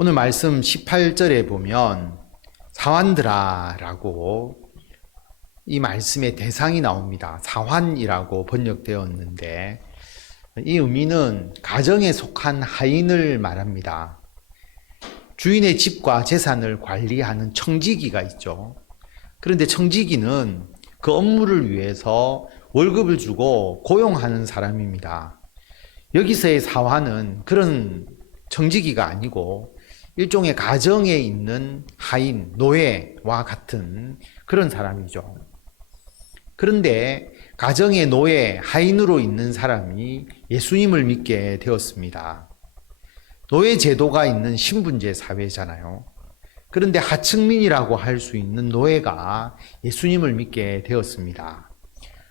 오늘 말씀 18절에 보면 사환들아라고 이 말씀의 대상이 나옵니다. 사환이라고 번역되었는데 이 의미는 가정에 속한 하인을 말합니다. 주인의 집과 재산을 관리하는 청지기가 있죠. 그런데 청지기는 그 업무를 위해서 월급을 주고 고용하는 사람입니다. 여기서의 사환은 그런 청지기가 아니고 일종의 가정에 있는 하인, 노예와 같은 그런 사람이죠. 그런데 가정의 노예, 하인으로 있는 사람이 예수님을 믿게 되었습니다. 노예 제도가 있는 신분제 사회잖아요. 그런데 하층민이라고 할 수 있는 노예가 예수님을 믿게 되었습니다.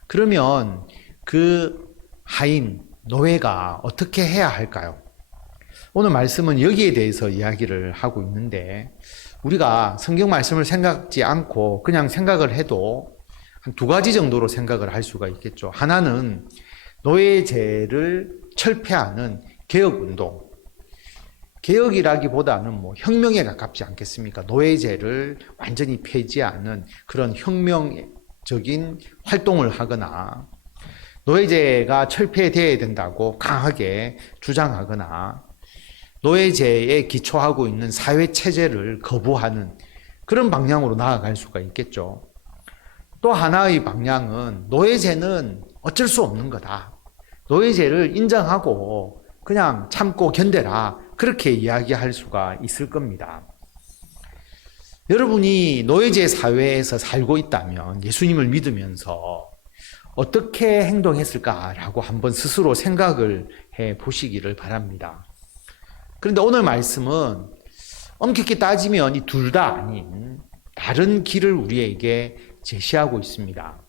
그러면 그 하인, 노예가 어떻게 해야 할까요? 오늘 말씀은 여기에 대해서 이야기를 하고 있는데 우리가 성경 말씀을 생각지 않고 그냥 생각을 해도 한 두 가지 정도로 생각을 할 수가 있겠죠. 하나는 노예제를 철폐하는 개혁운동. 개혁이라기보다는 혁명에 가깝지 않겠습니까? 노예제를 완전히 폐지하는 그런 혁명적인 활동을 하거나 노예제가 철폐되어야 된다고 강하게 주장하거나 노예제에 기초하고 있는 사회체제를 거부하는 그런 방향으로 나아갈 수가 있겠죠. 또 하나의 방향은 노예제는 어쩔 수 없는 거다. 노예제를 인정하고 그냥 참고 견뎌라. 그렇게 이야기할 수가 있을 겁니다. 여러분이 노예제 사회에서 살고 있다면 예수님을 믿으면서 어떻게 행동했을까라고 한번 스스로 생각을 해 보시기를 바랍니다. 그런데 오늘 말씀은 엄격히 따지면 이 둘 다 아닌 다른 길을 우리에게 제시하고 있습니다.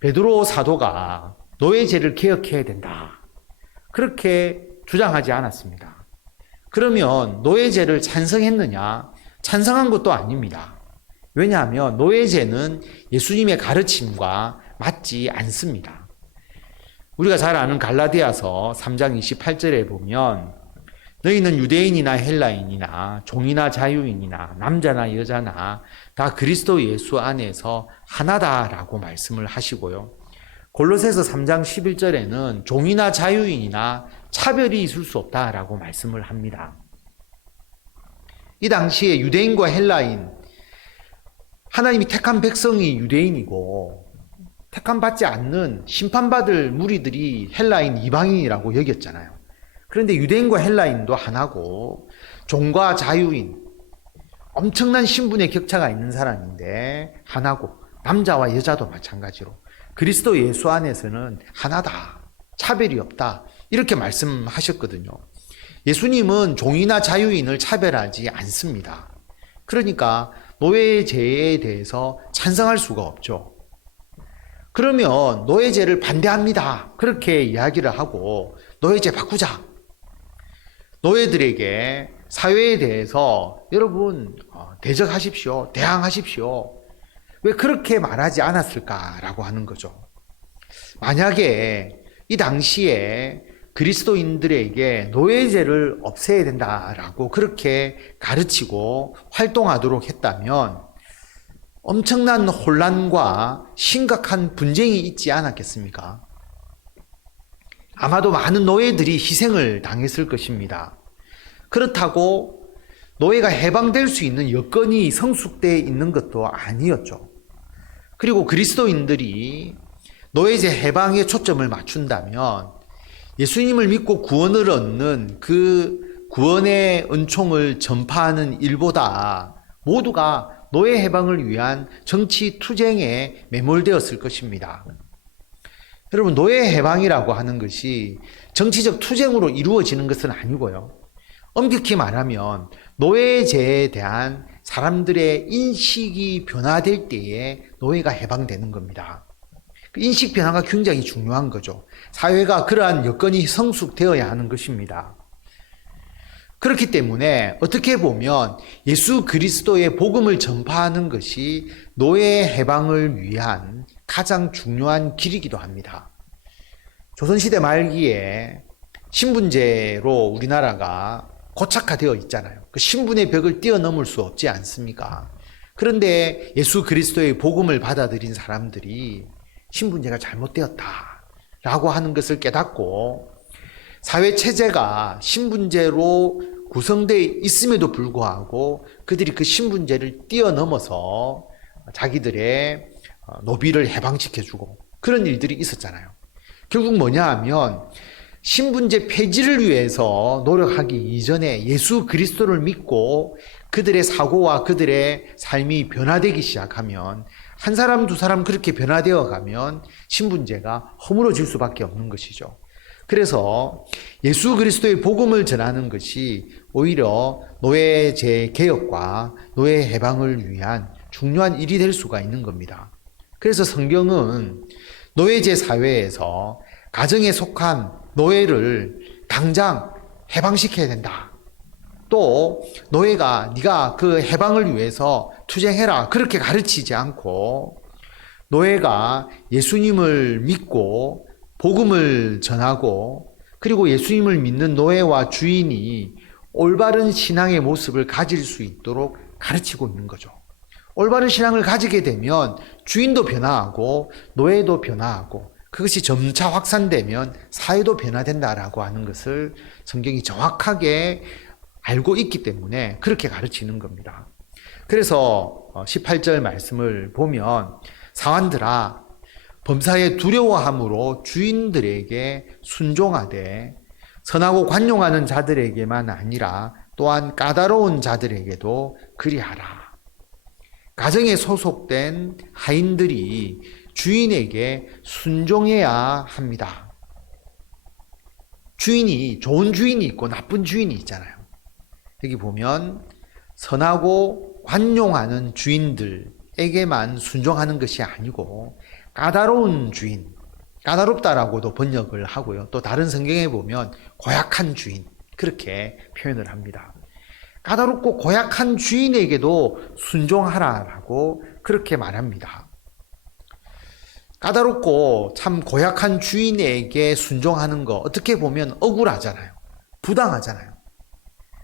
베드로 사도가 노예제를 개혁해야 된다. 그렇게 주장하지 않았습니다. 그러면 노예제를 찬성했느냐? 찬성한 것도 아닙니다. 왜냐하면 노예제는 예수님의 가르침과 맞지 않습니다. 우리가 잘 아는 갈라디아서 3장 28절에 보면 너희는 유대인이나 헬라인이나 종이나 자유인이나 남자나 여자나 다 그리스도 예수 안에서 하나다라고 말씀을 하시고요. 골로새서 3장 11절에는 종이나 자유인이나 차별이 있을 수 없다라고 말씀을 합니다. 이 당시에 유대인과 헬라인, 하나님이 택한 백성이 유대인이고 택함받지 않는 심판받을 무리들이 헬라인 이방인이라고 여겼잖아요. 그런데 유대인과 헬라인도 하나고 종과 자유인, 엄청난 신분의 격차가 있는 사람인데 하나고 남자와 여자도 마찬가지로 그리스도 예수 안에서는 하나다. 차별이 없다. 이렇게 말씀하셨거든요. 예수님은 종이나 자유인을 차별하지 않습니다. 그러니까 노예제에 대해서 찬성할 수가 없죠. 그러면 노예제를 반대합니다. 그렇게 이야기를 하고 노예제 바꾸자. 노예들에게 사회에 대해서 여러분 대적하십시오. 대항하십시오. 왜 그렇게 말하지 않았을까라고 하는 거죠. 만약에 이 당시에 그리스도인들에게 노예제를 없애야 된다라고 그렇게 가르치고 활동하도록 했다면 엄청난 혼란과 심각한 분쟁이 있지 않았겠습니까? 아마도 많은 노예들이 희생을 당했을 것입니다. 그렇다고 노예가 해방될 수 있는 여건이 성숙되어 있는 것도 아니었죠. 그리고 그리스도인들이 노예제 해방에 초점을 맞춘다면 예수님을 믿고 구원을 얻는 그 구원의 은총을 전파하는 일보다 모두가 노예 해방을 위한 정치 투쟁에 매몰되었을 것입니다. 여러분, 노예 해방이라고 하는 것이 정치적 투쟁으로 이루어지는 것은 아니고요. 엄격히 말하면 노예제에 대한 사람들의 인식이 변화될 때에 노예가 해방되는 겁니다. 그 인식 변화가 굉장히 중요한 거죠. 사회가 그러한 여건이 성숙되어야 하는 것입니다. 그렇기 때문에 어떻게 보면 예수 그리스도의 복음을 전파하는 것이 노예 해방을 위한 가장 중요한 길이기도 합니다. 조선시대 말기에 신분제로 우리나라가 고착화되어 있잖아요. 그 신분의 벽을 뛰어넘을 수 없지 않습니까? 그런데 예수 그리스도의 복음을 받아들인 사람들이 신분제가 잘못되었다라고 하는 것을 깨닫고 사회 체제가 신분제로 구성되어 있음에도 불구하고 그들이 그 신분제를 뛰어넘어서 자기들의 노비를 해방시켜주고 그런 일들이 있었잖아요. 결국 뭐냐 하면 신분제 폐지를 위해서 노력하기 이전에 예수 그리스도를 믿고 그들의 사고와 그들의 삶이 변화되기 시작하면 한 사람 두 사람 그렇게 변화되어 가면 신분제가 허물어질 수밖에 없는 것이죠. 그래서 예수 그리스도의 복음을 전하는 것이 오히려 노예제 개혁과 노예 해방을 위한 중요한 일이 될 수가 있는 겁니다. 그래서 성경은 노예제 사회에서 가정에 속한 노예를 당장 해방시켜야 된다. 또 노예가 네가 그 해방을 위해서 투쟁해라 그렇게 가르치지 않고 노예가 예수님을 믿고 복음을 전하고 그리고 예수님을 믿는 노예와 주인이 올바른 신앙의 모습을 가질 수 있도록 가르치고 있는 거죠. 올바른 신앙을 가지게 되면 주인도 변화하고 노예도 변화하고 그것이 점차 확산되면 사회도 변화된다라고 하는 것을 성경이 정확하게 알고 있기 때문에 그렇게 가르치는 겁니다. 그래서 18절 말씀을 보면 사환들아 범사에 두려워함으로 주인들에게 순종하되 선하고 관용하는 자들에게만 아니라 또한 까다로운 자들에게도 그리하라. 가정에 소속된 하인들이 주인에게 순종해야 합니다. 주인이 좋은 주인이 있고 나쁜 주인이 있잖아요. 여기 보면 선하고 관용하는 주인들에게만 순종하는 것이 아니고 까다로운 주인, 까다롭다라고도 번역을 하고요. 또 다른 성경에 보면 고약한 주인 그렇게 표현을 합니다. 까다롭고 고약한 주인에게도 순종하라라고 그렇게 말합니다. 까다롭고 참 고약한 주인에게 순종하는 거 어떻게 보면 억울하잖아요. 부당하잖아요.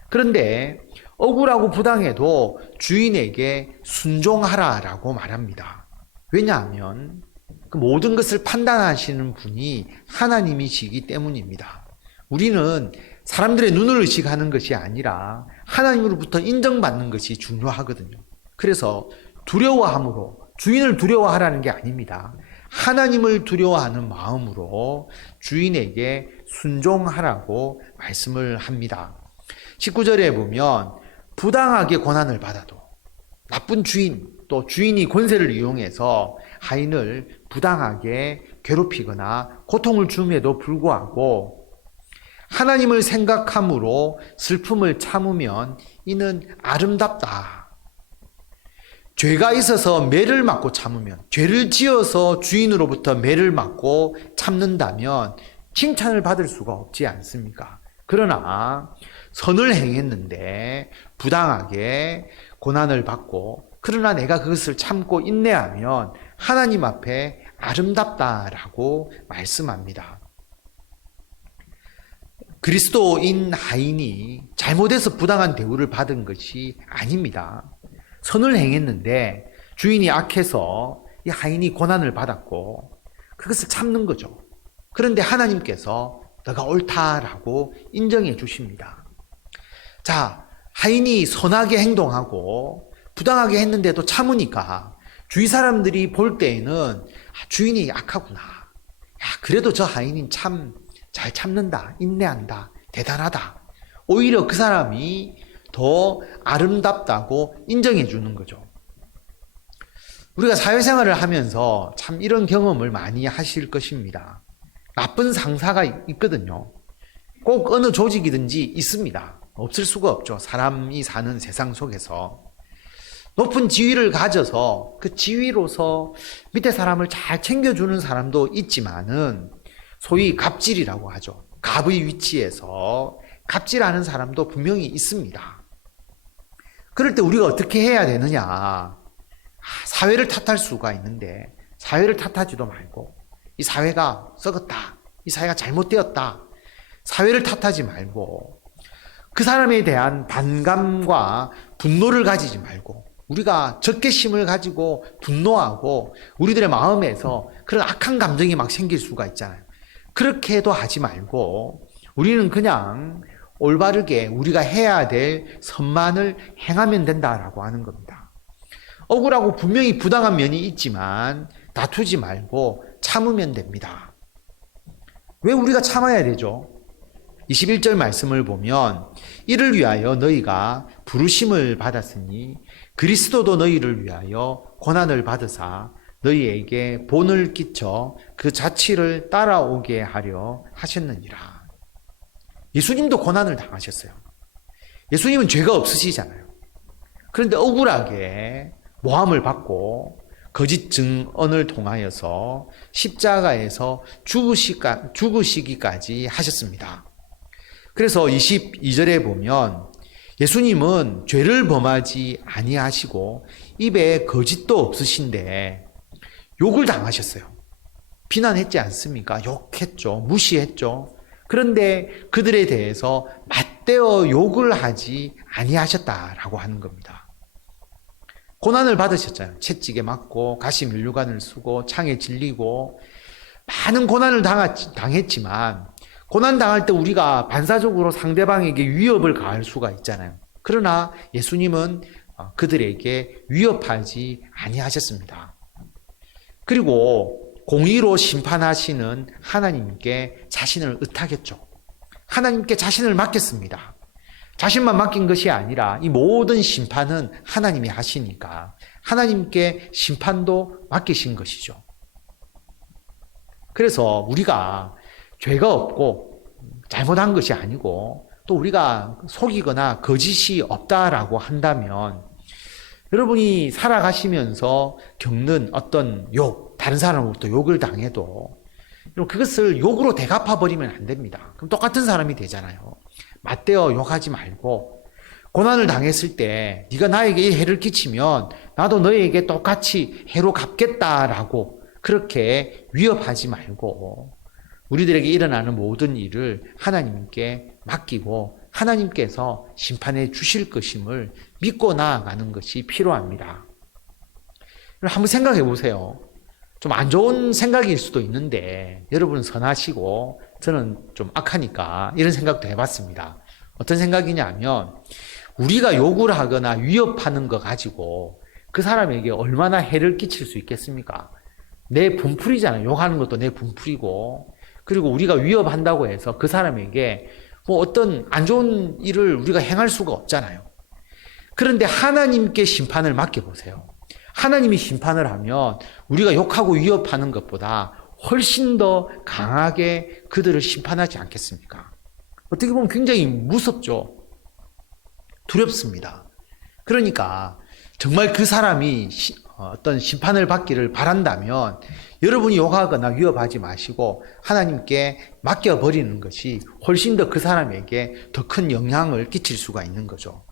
그런데 억울하고 부당해도 주인에게 순종하라라고 말합니다. 왜냐하면 그 모든 것을 판단하시는 분이 하나님이시기 때문입니다. 우리는 사람들의 눈을 의식하는 것이 아니라 하나님으로부터 인정받는 것이 중요하거든요. 그래서 두려워함으로 주인을 두려워하라는 게 아닙니다. 하나님을 두려워하는 마음으로 주인에게 순종하라고 말씀을 합니다. 19절에 보면 부당하게 고난을 받아도 나쁜 주인 또 주인이 권세를 이용해서 하인을 부당하게 괴롭히거나 고통을 줌에도 불구하고 하나님을 생각함으로 슬픔을 참으면 이는 아름답다. 죄가 있어서 매를 맞고 참으면, 죄를 지어서 주인으로부터 매를 맞고 참는다면 칭찬을 받을 수가 없지 않습니까? 그러나 선을 행했는데 부당하게 고난을 받고 그러나 내가 그것을 참고 인내하면 하나님 앞에 아름답다라고 말씀합니다. 그리스도인 하인이 잘못해서 부당한 대우를 받은 것이 아닙니다. 선을 행했는데 주인이 악해서 이 하인이 고난을 받았고 그것을 참는 거죠. 그런데 하나님께서 너가 옳다라고 인정해 주십니다. 자, 하인이 선하게 행동하고 부당하게 했는데도 참으니까 주위 사람들이 볼 때에는 주인이 악하구나. 야, 그래도 저 하인이 참 잘 참는다, 인내한다, 대단하다. 오히려 그 사람이 더 아름답다고 인정해 주는 거죠. 우리가 사회생활을 하면서 참 이런 경험을 많이 하실 것입니다. 나쁜 상사가 있거든요. 꼭 어느 조직이든지 있습니다. 없을 수가 없죠. 사람이 사는 세상 속에서. 높은 지위를 가져서 그 지위로서 밑에 사람을 잘 챙겨주는 사람도 있지만은 소위 갑질이라고 하죠. 갑의 위치에서 갑질하는 사람도 분명히 있습니다. 그럴 때 우리가 어떻게 해야 되느냐? 사회를 탓할 수가 있는데 사회를 탓하지도 말고 이 사회가 썩었다. 이 사회가 잘못되었다. 사회를 탓하지 말고 그 사람에 대한 반감과 분노를 가지지 말고 우리가 적개심을 가지고 분노하고 우리들의 마음에서 그런 악한 감정이 막 생길 수가 있잖아요. 그렇게도 하지 말고 우리는 그냥 올바르게 우리가 해야 될 선만을 행하면 된다라고 하는 겁니다. 억울하고 분명히 부당한 면이 있지만 다투지 말고 참으면 됩니다. 왜 우리가 참아야 되죠? 21절 말씀을 보면 이를 위하여 너희가 부르심을 받았으니 그리스도도 너희를 위하여 고난을 받으사 너희에게 본을 끼쳐 그 자취를 따라오게 하려 하셨느니라. 예수님도 고난을 당하셨어요. 예수님은 죄가 없으시잖아요. 그런데 억울하게 모함을 받고 거짓 증언을 통하여서 십자가에서 죽으시기까지 하셨습니다. 그래서 22절에 보면 예수님은 죄를 범하지 아니하시고 입에 거짓도 없으신데 욕을 당하셨어요. 비난했지 않습니까? 욕했죠. 무시했죠. 그런데 그들에 대해서 맞대어 욕을 하지 아니하셨다라고 하는 겁니다. 고난을 받으셨잖아요. 채찍에 맞고 가시 면류관을 쓰고 창에 질리고 많은 고난을 당했지만 고난 당할 때 우리가 반사적으로 상대방에게 위협을 가할 수가 있잖아요. 그러나 예수님은 그들에게 위협하지 아니하셨습니다. 그리고 공의로 심판하시는 하나님께 자신을 의탁했죠. 하나님께 자신을 맡겼습니다. 자신만 맡긴 것이 아니라 이 모든 심판은 하나님이 하시니까 하나님께 심판도 맡기신 것이죠. 그래서 우리가 죄가 없고 잘못한 것이 아니고 또 우리가 속이거나 거짓이 없다라고 한다면 여러분이 살아가시면서 겪는 어떤 욕, 다른 사람으로부터 욕을 당해도 그것을 욕으로 대갚아버리면 안 됩니다. 그럼 똑같은 사람이 되잖아요. 맞대어 욕하지 말고 고난을 당했을 때 네가 나에게 이 해를 끼치면 나도 너에게 똑같이 해로 갚겠다라고 그렇게 위협하지 말고 우리들에게 일어나는 모든 일을 하나님께 맡기고 하나님께서 심판해 주실 것임을 믿고 나아가는 것이 필요합니다. 한번 생각해 보세요. 좀 안 좋은 생각일 수도 있는데 여러분은 선하시고 저는 좀 악하니까 이런 생각도 해봤습니다. 어떤 생각이냐면 우리가 욕을 하거나 위협하는 거 가지고 그 사람에게 얼마나 해를 끼칠 수 있겠습니까? 내 분풀이잖아요. 욕하는 것도 내 분풀이고 그리고 우리가 위협한다고 해서 그 사람에게 뭐 어떤 안 좋은 일을 우리가 행할 수가 없잖아요. 그런데 하나님께 심판을 맡겨보세요. 하나님이 심판을 하면 우리가 욕하고 위협하는 것보다 훨씬 더 강하게 그들을 심판하지 않겠습니까? 어떻게 보면 굉장히 무섭죠. 두렵습니다. 그러니까 정말 그 사람이 어떤 심판을 받기를 바란다면 여러분이 욕하거나 위협하지 마시고 하나님께 맡겨버리는 것이 훨씬 더 그 사람에게 더 큰 영향을 끼칠 수가 있는 거죠.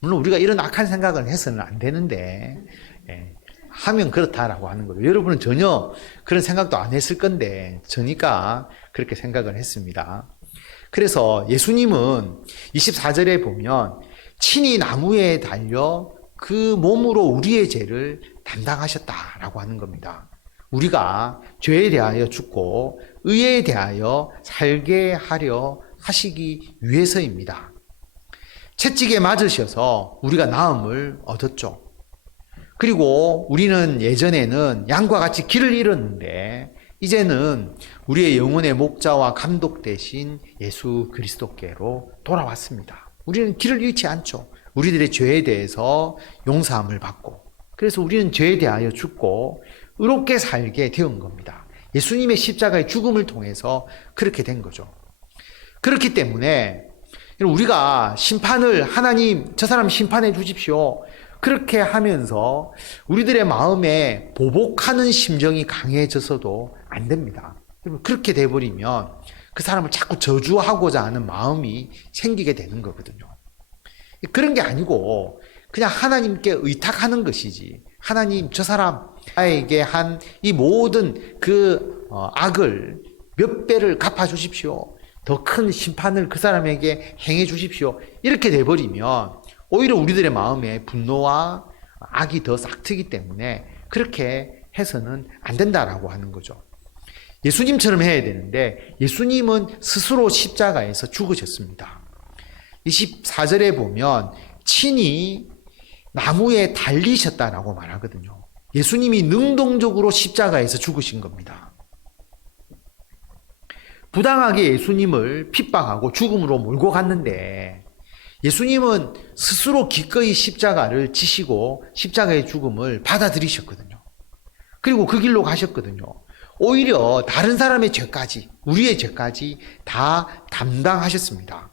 물론 우리가 이런 악한 생각을 해서는 안 되는데 하면 그렇다라고 하는 거죠. 여러분은 전혀 그런 생각도 안 했을 건데 저니까 그렇게 생각을 했습니다. 그래서 예수님은 24절에 보면 친히 나무에 달려 그 몸으로 우리의 죄를 담당하셨다라고 하는 겁니다. 우리가 죄에 대하여 죽고 의에 대하여 살게 하려 하시기 위해서입니다. 채찍에 맞으셔서 우리가 나음을 얻었죠. 그리고 우리는 예전에는 양과 같이 길을 잃었는데 이제는 우리의 영혼의 목자와 감독 되신 예수 그리스도께로 돌아왔습니다. 우리는 길을 잃지 않죠. 우리들의 죄에 대해서 용서함을 받고 그래서 우리는 죄에 대하여 죽고 의롭게 살게 되은 겁니다. 예수님의 십자가의 죽음을 통해서 그렇게 된 거죠. 그렇기 때문에 우리가 심판을 하나님 저 사람 심판해 주십시오. 그렇게 하면서 우리들의 마음에 보복하는 심정이 강해져서도 안 됩니다. 그렇게 돼버리면 그 사람을 자꾸 저주하고자 하는 마음이 생기게 되는 거거든요. 그런 게 아니고 그냥 하나님께 의탁하는 것이지 하나님 저 사람 나에게 한 이 모든 그 악을 몇 배를 갚아 주십시오. 더 큰 심판을 그 사람에게 행해 주십시오. 이렇게 돼버리면 오히려 우리들의 마음에 분노와 악이 더 싹트기 때문에 그렇게 해서는 안 된다라고 하는 거죠. 예수님처럼 해야 되는데 예수님은 스스로 십자가에서 죽으셨습니다. 24절에 보면 친히 나무에 달리셨다라고 말하거든요. 예수님이 능동적으로 십자가에서 죽으신 겁니다. 부당하게 예수님을 핍박하고 죽음으로 몰고 갔는데 예수님은 스스로 기꺼이 십자가를 지시고 십자가의 죽음을 받아들이셨거든요. 그리고 그 길로 가셨거든요. 오히려 다른 사람의 죄까지, 우리의 죄까지 다 담당하셨습니다.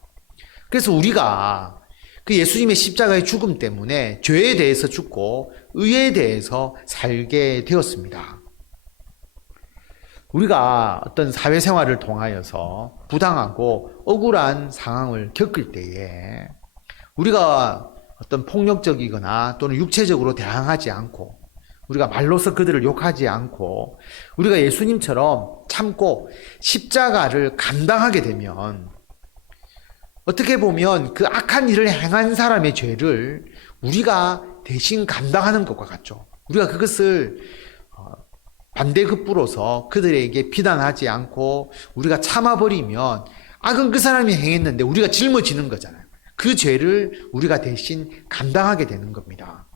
그래서 우리가 그 예수님의 십자가의 죽음 때문에 죄에 대해서 죽고 의에 대해서 살게 되었습니다. 우리가 어떤 사회생활을 통하여서 부당하고 억울한 상황을 겪을 때에 우리가 어떤 폭력적이거나 또는 육체적으로 대항하지 않고 우리가 말로서 그들을 욕하지 않고 우리가 예수님처럼 참고 십자가를 감당하게 되면 어떻게 보면 그 악한 일을 행한 사람의 죄를 우리가 대신 감당하는 것과 같죠. 우리가 그것을 반대급부로서 그들에게 비난하지 않고 우리가 참아버리면 악은 그 사람이 행했는데 우리가 짊어지는 거잖아요. 그 죄를 우리가 대신 감당하게 되는 겁니다.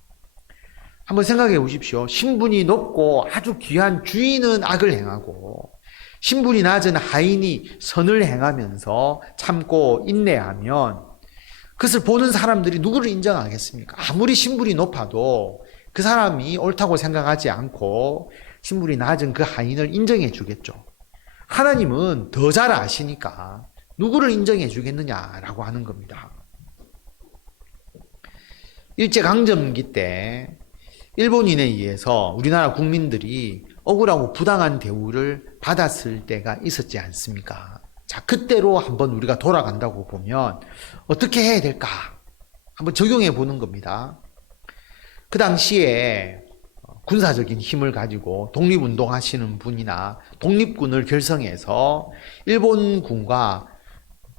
한번 생각해 보십시오. 신분이 높고 아주 귀한 주인은 악을 행하고 신분이 낮은 하인이 선을 행하면서 참고 인내하면 그것을 보는 사람들이 누구를 인정하겠습니까? 아무리 신분이 높아도 그 사람이 옳다고 생각하지 않고 신분이 낮은 그 하인을 인정해 주겠죠. 하나님은 더 잘 아시니까 누구를 인정해 주겠느냐라고 하는 겁니다. 일제강점기 때 일본인에 의해서 우리나라 국민들이 억울하고 부당한 대우를 받았을 때가 있었지 않습니까? 자, 그때로 한번 우리가 돌아간다고 보면 어떻게 해야 될까? 한번 적용해 보는 겁니다. 그 당시에 군사적인 힘을 가지고 독립운동하시는 분이나 독립군을 결성해서 일본군과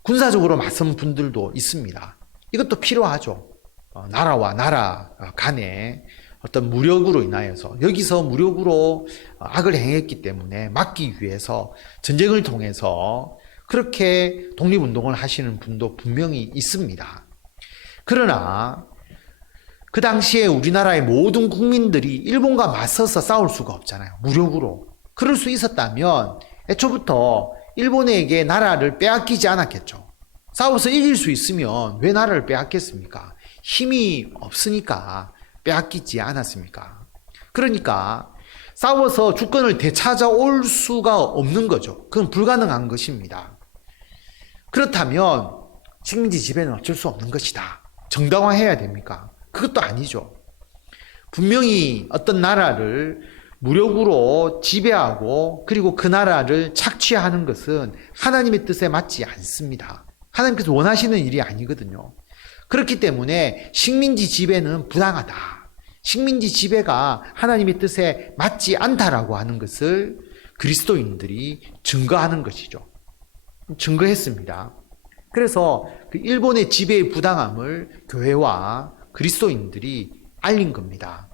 군사적으로 맞선 분들도 있습니다. 이것도 필요하죠. 나라와 나라 간에 어떤 무력으로 인하여서 여기서 무력으로 악을 행했기 때문에 막기 위해서 전쟁을 통해서 그렇게 독립운동을 하시는 분도 분명히 있습니다. 그러나 그 당시에 우리나라의 모든 국민들이 일본과 맞서서 싸울 수가 없잖아요. 무력으로. 그럴 수 있었다면 애초부터 일본에게 나라를 빼앗기지 않았겠죠. 싸워서 이길 수 있으면 왜 나라를 빼앗겠습니까? 힘이 없으니까 빼앗기지 않았습니까? 그러니까 싸워서 주권을 되찾아올 수가 없는 거죠. 그건 불가능한 것입니다. 그렇다면 식민지 지배는 어쩔 수 없는 것이다. 정당화해야 됩니까? 그것도 아니죠. 분명히 어떤 나라를 무력으로 지배하고 그리고 그 나라를 착취하는 것은 하나님의 뜻에 맞지 않습니다. 하나님께서 원하시는 일이 아니거든요. 그렇기 때문에 식민지 지배는 부당하다. 식민지 지배가 하나님의 뜻에 맞지 않다라고 하는 것을 그리스도인들이 증거하는 것이죠. 증거했습니다. 그래서 그 일본의 지배의 부당함을 교회와 그리스도인들이 알린 겁니다.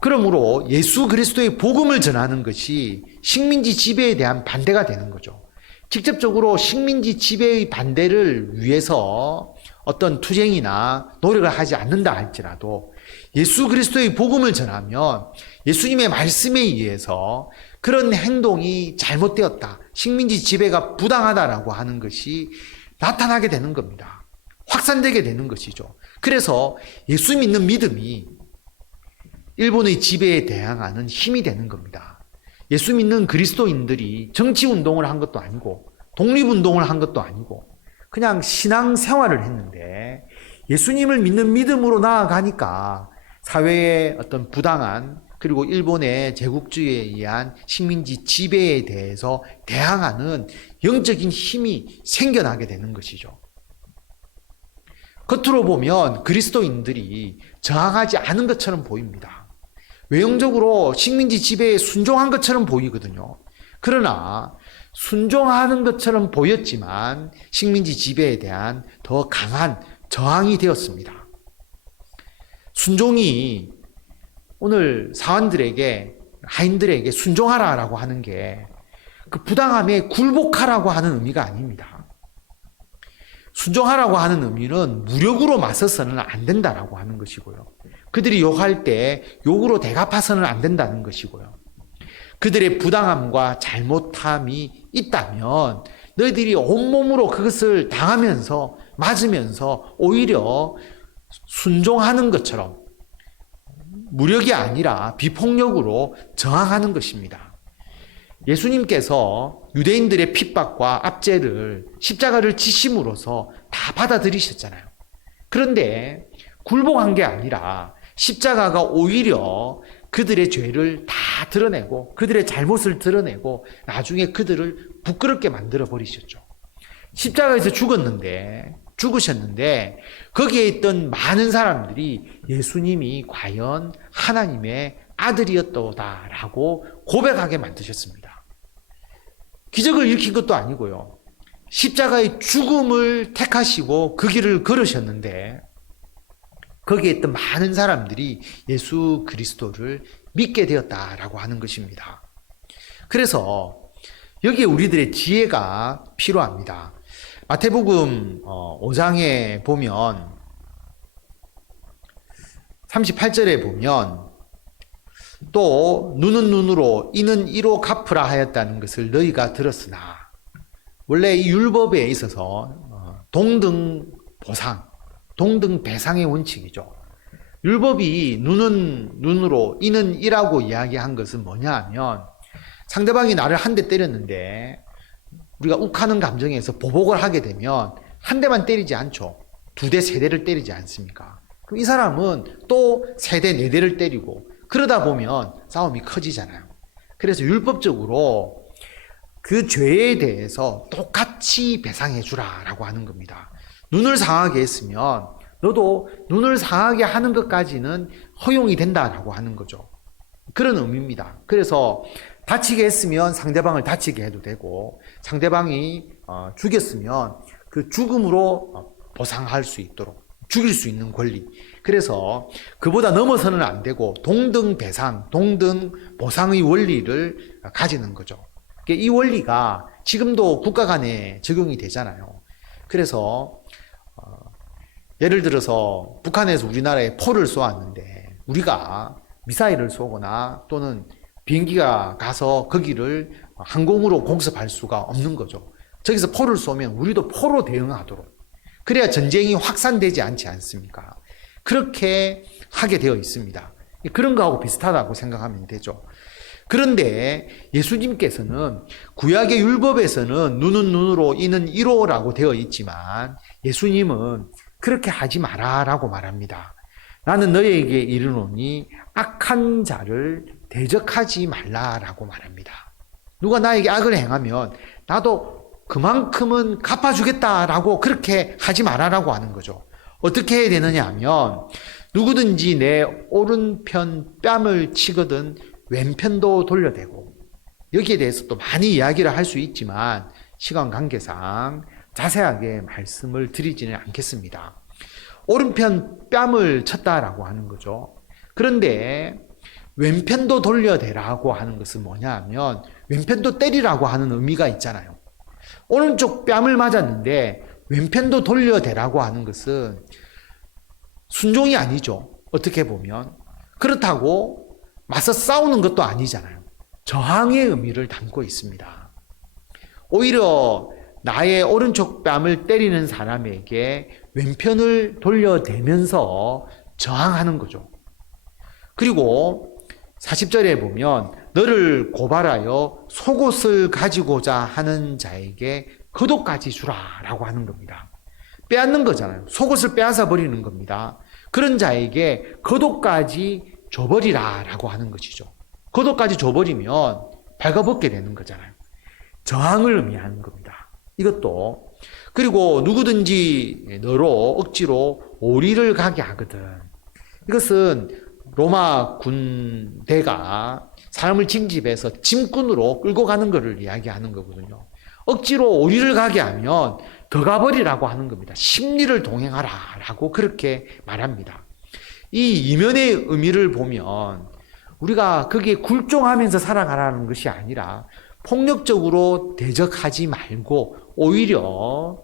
그러므로 예수 그리스도의 복음을 전하는 것이 식민지 지배에 대한 반대가 되는 거죠. 직접적으로 식민지 지배의 반대를 위해서 어떤 투쟁이나 노력을 하지 않는다 할지라도 예수 그리스도의 복음을 전하면 예수님의 말씀에 의해서 그런 행동이 잘못되었다, 식민지 지배가 부당하다라고 하는 것이 나타나게 되는 겁니다. 확산되게 되는 것이죠. 그래서 예수 믿는 믿음이 일본의 지배에 대항하는 힘이 되는 겁니다. 예수 믿는 그리스도인들이 정치운동을 한 것도 아니고 독립운동을 한 것도 아니고 그냥 신앙생활을 했는데 예수님을 믿는 믿음으로 나아가니까 사회의 어떤 부당한 그리고 일본의 제국주의에 의한 식민지 지배에 대해서 대항하는 영적인 힘이 생겨나게 되는 것이죠. 겉으로 보면 그리스도인들이 저항하지 않은 것처럼 보입니다. 외형적으로 식민지 지배에 순종한 것처럼 보이거든요. 그러나 순종하는 것처럼 보였지만 식민지 지배에 대한 더 강한 저항이 되었습니다. 순종이 오늘 사환들에게, 하인들에게 순종하라라고 하는 게 그 부당함에 굴복하라고 하는 의미가 아닙니다. 순종하라고 하는 의미는 무력으로 맞서서는 안 된다라고 하는 것이고요. 그들이 욕할 때 욕으로 대갚아서는 안 된다는 것이고요. 그들의 부당함과 잘못함이 있다면 너희들이 온몸으로 그것을 당하면서 맞으면서 오히려 순종하는 것처럼 무력이 아니라 비폭력으로 저항하는 것입니다. 예수님께서 유대인들의 핍박과 압제를 십자가를 지심으로써 다 받아들이셨잖아요. 그런데 굴복한 게 아니라 십자가가 오히려 그들의 죄를 다 드러내고 그들의 잘못을 드러내고 나중에 그들을 부끄럽게 만들어 버리셨죠. 십자가에서 죽으셨는데 거기에 있던 많은 사람들이 예수님이 과연 하나님의 아들이었다라고 고백하게 만드셨습니다. 기적을 일으킨 것도 아니고요. 십자가의 죽음을 택하시고 그 길을 걸으셨는데 거기에 있던 많은 사람들이 예수 그리스도를 믿게 되었다라고 하는 것입니다. 그래서 여기에 우리들의 지혜가 필요합니다. 마태복음 5장에 보면 38절에 보면 또 눈은 눈으로 이는 이로 갚으라 하였다는 것을 너희가 들었으나, 원래 이 율법에 있어서 동등 보상, 동등 배상의 원칙이죠. 율법이 눈은 눈으로 이는 이라고 이야기한 것은 뭐냐 하면 상대방이 나를 한 대 때렸는데 우리가 욱하는 감정에서 보복을 하게 되면 한 대만 때리지 않죠. 두 대, 세 대를 때리지 않습니까? 그럼 이 사람은 또 세 대, 네 대를 때리고 그러다 보면 싸움이 커지잖아요. 그래서 율법적으로 그 죄에 대해서 똑같이 배상해 주라라고 하는 겁니다. 눈을 상하게 했으면 너도 눈을 상하게 하는 것까지는 허용이 된다라고 하는 거죠. 그런 의미입니다. 그래서 다치게 했으면 상대방을 다치게 해도 되고 상대방이 죽였으면 그 죽음으로 보상할 수 있도록 죽일 수 있는 권리. 그래서 그보다 넘어서는 안 되고 동등 배상, 동등 보상의 원리를 가지는 거죠. 이 원리가 지금도 국가 간에 적용이 되잖아요. 그래서 예를 들어서 북한에서 우리나라에 포를 쏘았는데 우리가 미사일을 쏘거나 또는 비행기가 가서 거기를 항공으로 공습할 수가 없는 거죠. 저기서 포를 쏘면 우리도 포로 대응하도록, 그래야 전쟁이 확산되지 않지 않습니까? 그렇게 하게 되어 있습니다. 그런 거하고 비슷하다고 생각하면 되죠. 그런데 예수님께서는 구약의 율법에서는 눈은 눈으로 이는 이로라고 되어 있지만 예수님은 그렇게 하지 마라라고 말합니다. 나는 너희에게 이르노니 악한 자를 대적하지 말라라고 말합니다. 누가 나에게 악을 행하면 나도 그만큼은 갚아주겠다라고 그렇게 하지 말아라고 하는 거죠. 어떻게 해야 되느냐 하면 누구든지 내 오른편 뺨을 치거든 왼편도 돌려대고, 여기에 대해서 또 많이 이야기를 할 수 있지만 시간 관계상 자세하게 말씀을 드리지는 않겠습니다. 오른편 뺨을 쳤다라고 하는 거죠. 그런데 왼편도 돌려대라고 하는 것은 뭐냐 하면 왼편도 때리라고 하는 의미가 있잖아요. 오른쪽 뺨을 맞았는데 왼편도 돌려대라고 하는 것은 순종이 아니죠. 어떻게 보면. 그렇다고 맞서 싸우는 것도 아니잖아요. 저항의 의미를 담고 있습니다. 오히려 나의 오른쪽 뺨을 때리는 사람에게 왼편을 돌려대면서 저항하는 거죠. 그리고 40절에 보면 너를 고발하여 속옷을 가지고자 하는 자에게 겉옷까지 주라라고 하는 겁니다. 빼앗는 거잖아요. 속옷을 빼앗아 버리는 겁니다. 그런 자에게 겉옷까지 줘버리라라고 하는 것이죠. 겉옷까지 줘버리면 발가벗게 되는 거잖아요. 저항을 의미하는 겁니다. 이것도. 그리고 누구든지 너로 억지로 오리를 가게 하거든. 이것은 로마 군대가 사람을 징집해서 짐꾼으로 끌고 가는 것을 이야기하는 거거든요. 억지로 오리를 가게 하면 더 가버리라고 하는 겁니다. 심리를 동행하라 라고 그렇게 말합니다. 이 이면의 의미를 보면 우리가 거기에 굴종하면서 살아가라는 것이 아니라 폭력적으로 대적하지 말고 오히려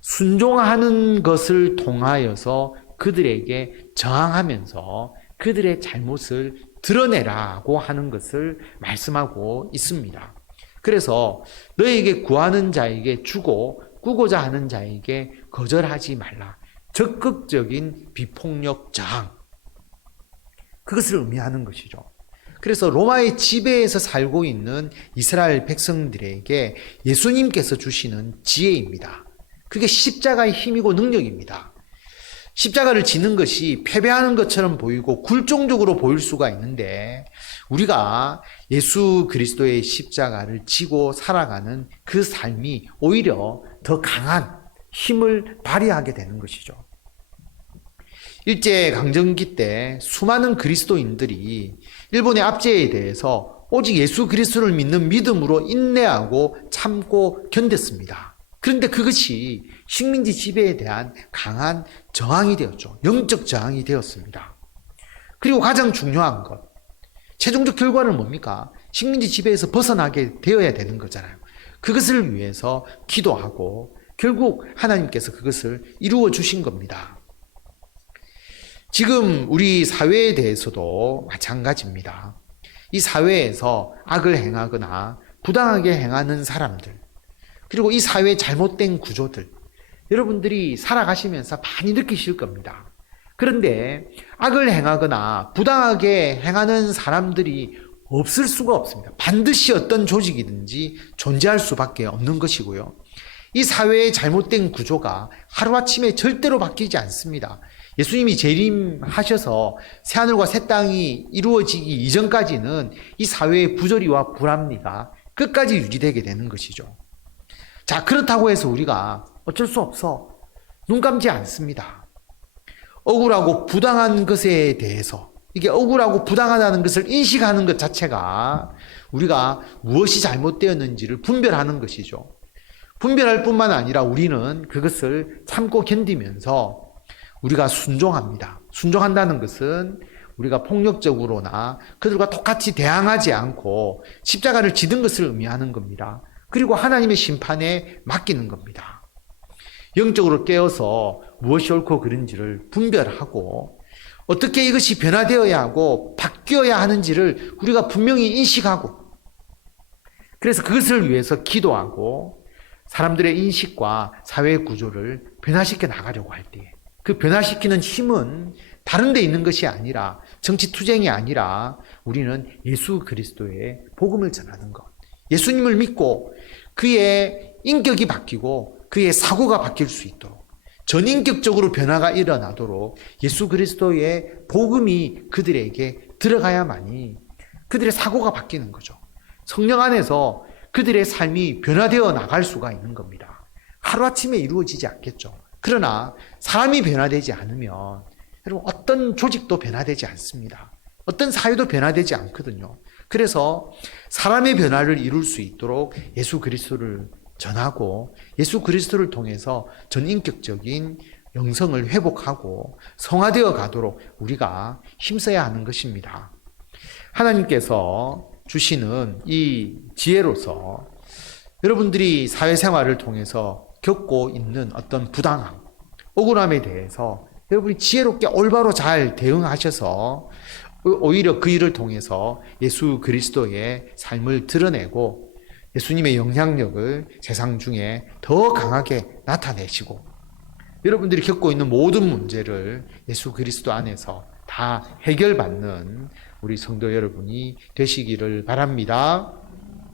순종하는 것을 통하여서 그들에게 저항하면서 그들의 잘못을 드러내라고 하는 것을 말씀하고 있습니다. 그래서 너에게 구하는 자에게 주고 꾸고자 하는 자에게 거절하지 말라. 적극적인 비폭력 저항. 그것을 의미하는 것이죠. 그래서 로마의 지배에서 살고 있는 이스라엘 백성들에게 예수님께서 주시는 지혜입니다. 그게 십자가의 힘이고 능력입니다. 십자가를 지는 것이 패배하는 것처럼 보이고 굴종적으로 보일 수가 있는데 우리가 예수 그리스도의 십자가를 지고 살아가는 그 삶이 오히려 더 강한 힘을 발휘하게 되는 것이죠. 일제강점기 때 수많은 그리스도인들이 일본의 압제에 대해서 오직 예수 그리스도를 믿는 믿음으로 인내하고 참고 견뎠습니다. 그런데 그것이 식민지 지배에 대한 강한 저항이 되었죠. 영적 저항이 되었습니다. 그리고 가장 중요한 것, 최종적 결과는 뭡니까? 식민지 지배에서 벗어나게 되어야 되는 거잖아요. 그것을 위해서 기도하고 결국 하나님께서 그것을 이루어 주신 겁니다. 지금 우리 사회에 대해서도 마찬가지입니다. 이 사회에서 악을 행하거나 부당하게 행하는 사람들, 그리고 이 사회의 잘못된 구조들, 여러분들이 살아가시면서 많이 느끼실 겁니다. 그런데 악을 행하거나 부당하게 행하는 사람들이 없을 수가 없습니다. 반드시 어떤 조직이든지 존재할 수밖에 없는 것이고요. 이 사회의 잘못된 구조가 하루아침에 절대로 바뀌지 않습니다. 예수님이 재림하셔서 새하늘과 새 땅이 이루어지기 이전까지는 이 사회의 부조리와 불합리가 끝까지 유지되게 되는 것이죠. 자, 그렇다고 해서 우리가 어쩔 수 없어 눈 감지 않습니다. 억울하고 부당한 것에 대해서, 이게 억울하고 부당하다는 것을 인식하는 것 자체가 우리가 무엇이 잘못되었는지를 분별하는 것이죠. 분별할 뿐만 아니라 우리는 그것을 참고 견디면서 우리가 순종합니다. 순종한다는 것은 우리가 폭력적으로나 그들과 똑같이 대항하지 않고 십자가를 지는 것을 의미하는 겁니다. 그리고 하나님의 심판에 맡기는 겁니다. 영적으로 깨어서 무엇이 옳고 그른지를 분별하고 어떻게 이것이 변화되어야 하고 바뀌어야 하는지를 우리가 분명히 인식하고, 그래서 그것을 위해서 기도하고 사람들의 인식과 사회 구조를 변화시켜 나가려고 할 때, 그 변화시키는 힘은 다른 데 있는 것이 아니라, 정치 투쟁이 아니라 우리는 예수 그리스도의 복음을 전하는 것, 예수님을 믿고 그의 인격이 바뀌고 그의 사고가 바뀔 수 있도록, 전인격적으로 변화가 일어나도록 예수 그리스도의 복음이 그들에게 들어가야만이 그들의 사고가 바뀌는 거죠. 성령 안에서 그들의 삶이 변화되어 나갈 수가 있는 겁니다. 하루아침에 이루어지지 않겠죠. 그러나 사람이 변화되지 않으면 여러분 어떤 조직도 변화되지 않습니다. 어떤 사회도 변화되지 않거든요. 그래서 사람의 변화를 이룰 수 있도록 예수 그리스도를 전하고 예수 그리스도를 통해서 전인격적인 영성을 회복하고 성화되어 가도록 우리가 힘써야 하는 것입니다. 하나님께서 주시는 이 지혜로서 여러분들이 사회생활을 통해서 겪고 있는 어떤 부당함, 억울함에 대해서 여러분이 지혜롭게 올바로 잘 대응하셔서 오히려 그 일을 통해서 예수 그리스도의 삶을 드러내고 예수님의 영향력을 세상 중에 더 강하게 나타내시고 여러분들이 겪고 있는 모든 문제를 예수 그리스도 안에서 다 해결받는 우리 성도 여러분이 되시기를 바랍니다.